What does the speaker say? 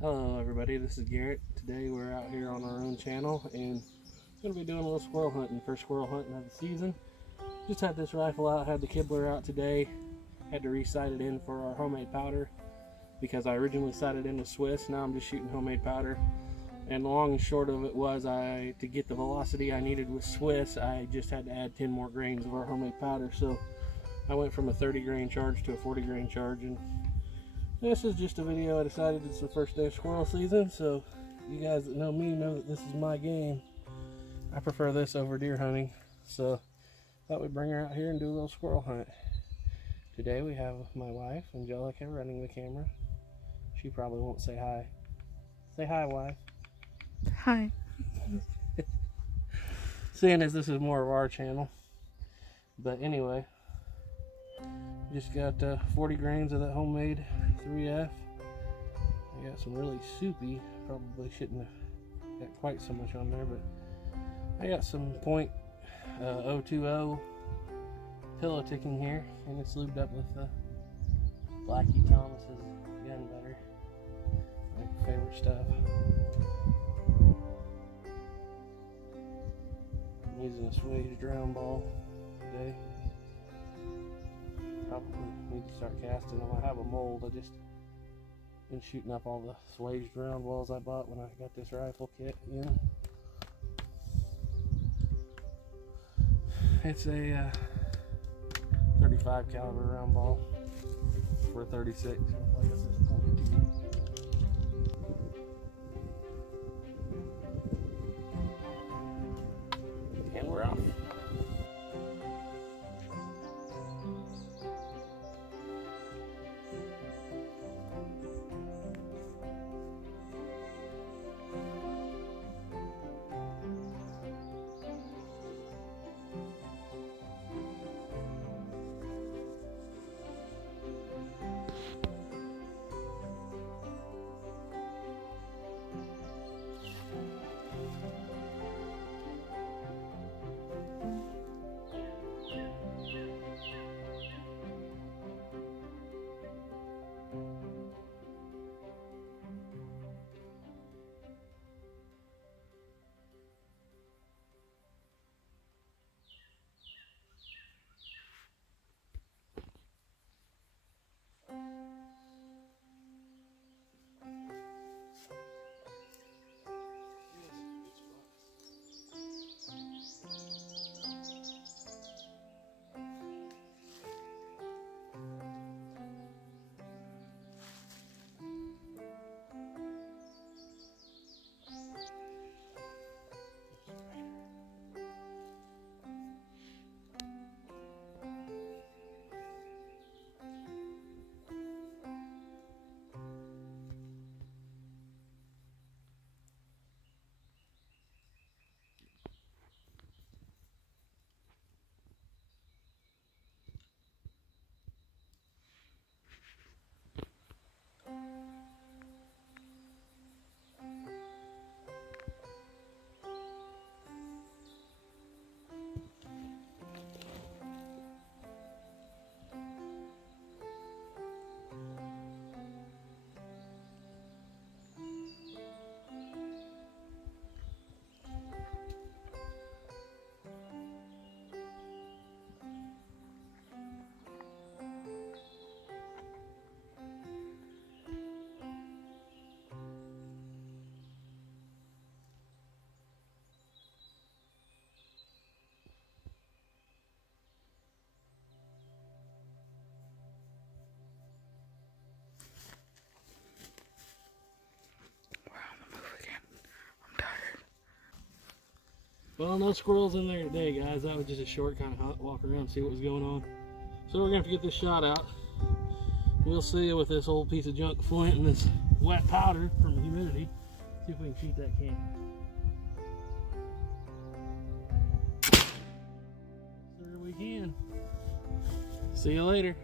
Hello everybody, this is Garrett. Today we're out here on our own channel and going to be doing a little squirrel hunting, first squirrel hunting of the season. Just had this rifle out, had the Kibler out today, had to re-sight it in for our homemade powder because I originally sighted in with Swiss. Now I'm just shooting homemade powder, and the long and short of it was to get the velocity I needed with Swiss, I just had to add 10 more grains of our homemade powder. So I went from a 30 grain charge to a 40 grain charge, and this is just a video. I decided it's the first day of squirrel season, so you guys that know me know that this is my game. I prefer this over deer hunting, so thought we'd bring her out here and do a little squirrel hunt. Today we have my wife, Angelica, running the camera. She probably won't say hi. Say hi, wife. Hi. Seeing as this is more of our channel. But anyway, just got 40 grains of that homemade 3F. I got some really soupy, probably shouldn't have got quite so much on there, but I got some .020 pillow ticking here, and it's lubed up with Blackie Thomas's gun butter, my favorite stuff. I'm using a swaged round ball today. Probably need to start casting them. I have a mold. I just been shooting up all the swaged round balls I bought when I got this rifle kit in. It's a 35 caliber round ball for 36. Like I said, it's .2. And we're off. Well, no squirrels in there today, guys. That was just a short kind of hunt, walk around, see what was going on. So we're gonna have to get this shot out. We'll see with this old piece of junk flint and this wet powder from the humidity. See if we can shoot that can. Sure we can. See you later.